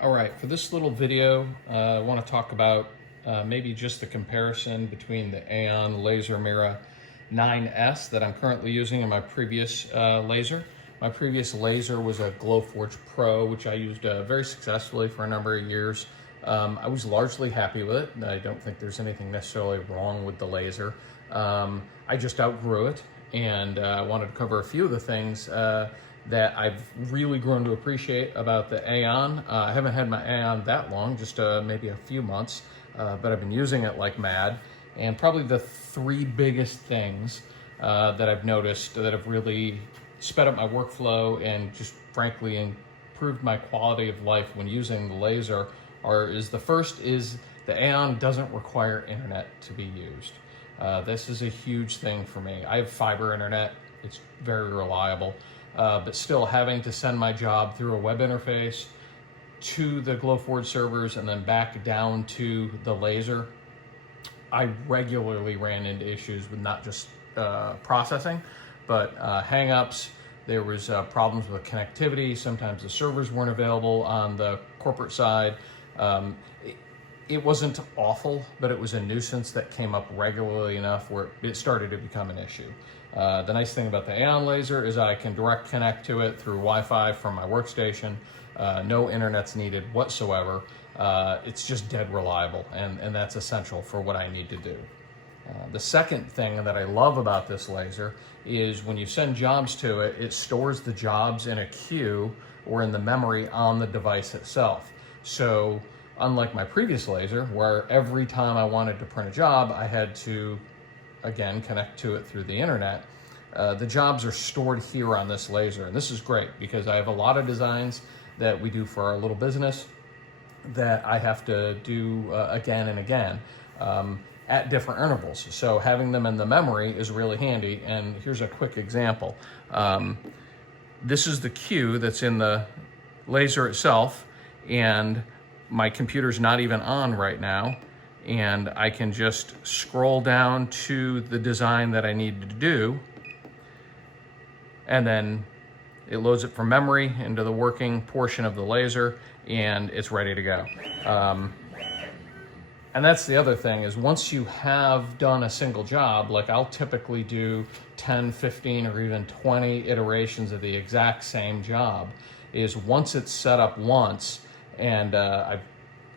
All right, for this little video, I want to talk about maybe just the comparison between the Aeon Laser Mira 9S that I'm currently using and my previous laser. My previous laser was a Glowforge Pro, which I used very successfully for a number of years. I was largely happy with it. I don't think there's anything necessarily wrong with the laser. I just outgrew it, and I wanted to cover a few of the things that I've really grown to appreciate about the Aeon. I haven't had my Aeon that long, just maybe a few months, but I've been using it like mad. And probably the three biggest things that I've noticed that have really sped up my workflow and just frankly improved my quality of life when using the laser is the first is the Aeon doesn't require internet to be used. This is a huge thing for me. I have fiber internet, it's very reliable. But still having to send my job through a web interface to the Glowforge servers and then back down to the laser, I regularly ran into issues with not just processing, but hang-ups. There was problems with connectivity. Sometimes the servers weren't available on the corporate side. It wasn't awful, but it was a nuisance that came up regularly enough where it started to become an issue. The nice thing about the Aeon laser is I can direct connect to it through Wi-Fi from my workstation. No internet's needed whatsoever. It's just dead reliable, and that's essential for what I need to do. The second thing that I love about this laser is when you send jobs to it, it stores the jobs in a queue or in the memory on the device itself. So unlike my previous laser, where every time I wanted to print a job, I had to, again, connect to it through the internet, the jobs are stored here on this laser. And this is great because I have a lot of designs that we do for our little business that I have to do again and again at different intervals. So having them in the memory is really handy. And here's a quick example. This is the queue that's in the laser itself, and my computer's not even on right now, and I can just scroll down to the design that I need to do, and then it loads it from memory into the working portion of the laser, and it's ready to go. And that's the other thing is once you have done a single job, like I'll typically do 10, 15, or even 20 iterations of the exact same job, is once it's set up once, and I've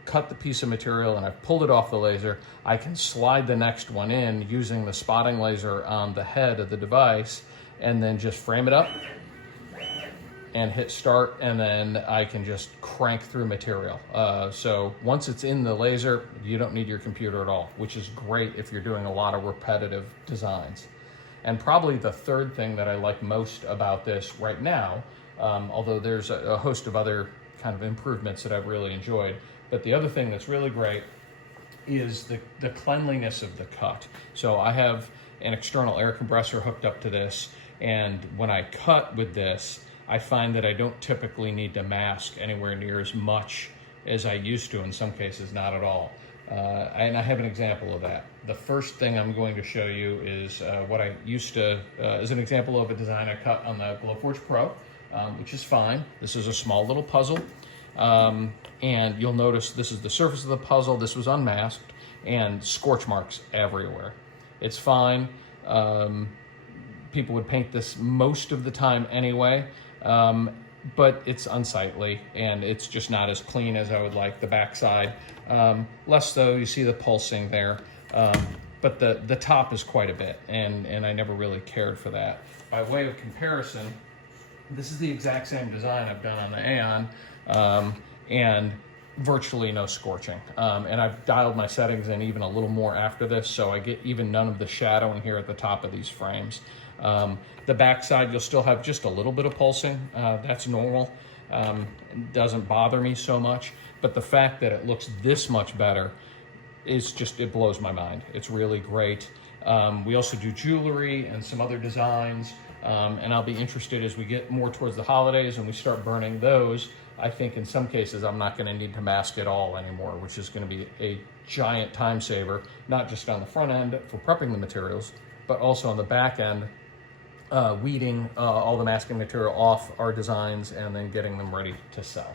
cut the piece of material and I've pulled it off the laser, I can slide the next one in using the spotting laser on the head of the device and then just frame it up and hit start, and then I can just crank through material. So once it's in the laser, you don't need your computer at all, which is great if you're doing a lot of repetitive designs. And probably the third thing that I like most about this right now, although there's a host of other kind of improvements that I've really enjoyed. But the other thing that's really great is the cleanliness of the cut. So I have an external air compressor hooked up to this, and when I cut with this, I find that I don't typically need to mask anywhere near as much as I used to, in some cases not at all. And I have an example of that. The first thing I'm going to show you is what I used to, is an example of a design I cut on the Glowforge Pro, which is fine. This is a small little puzzle. And you'll notice this is the surface of the puzzle. This was unmasked, and scorch marks everywhere. It's fine. People would paint this most of the time anyway, but it's unsightly and it's just not as clean as I would like. The backside, less so. You see the pulsing there, but the top is quite a bit, and I never really cared for that. By way of comparison, this is the exact same design I've done on the Aeon, and virtually no scorching. And I've dialed my settings in even a little more after this, so I get even none of the shadow in here at the top of these frames. The backside, you'll still have just a little bit of pulsing. That's normal. It doesn't bother me so much, but the fact that it looks this much better is just, it blows my mind. It's really great. We also do jewelry and some other designs. And I'll be interested as we get more towards the holidays and we start burning those. I think in some cases I'm not going to need to mask at all anymore, which is going to be a giant time saver, not just on the front end for prepping the materials, but also on the back end, weeding all the masking material off our designs and then getting them ready to sell.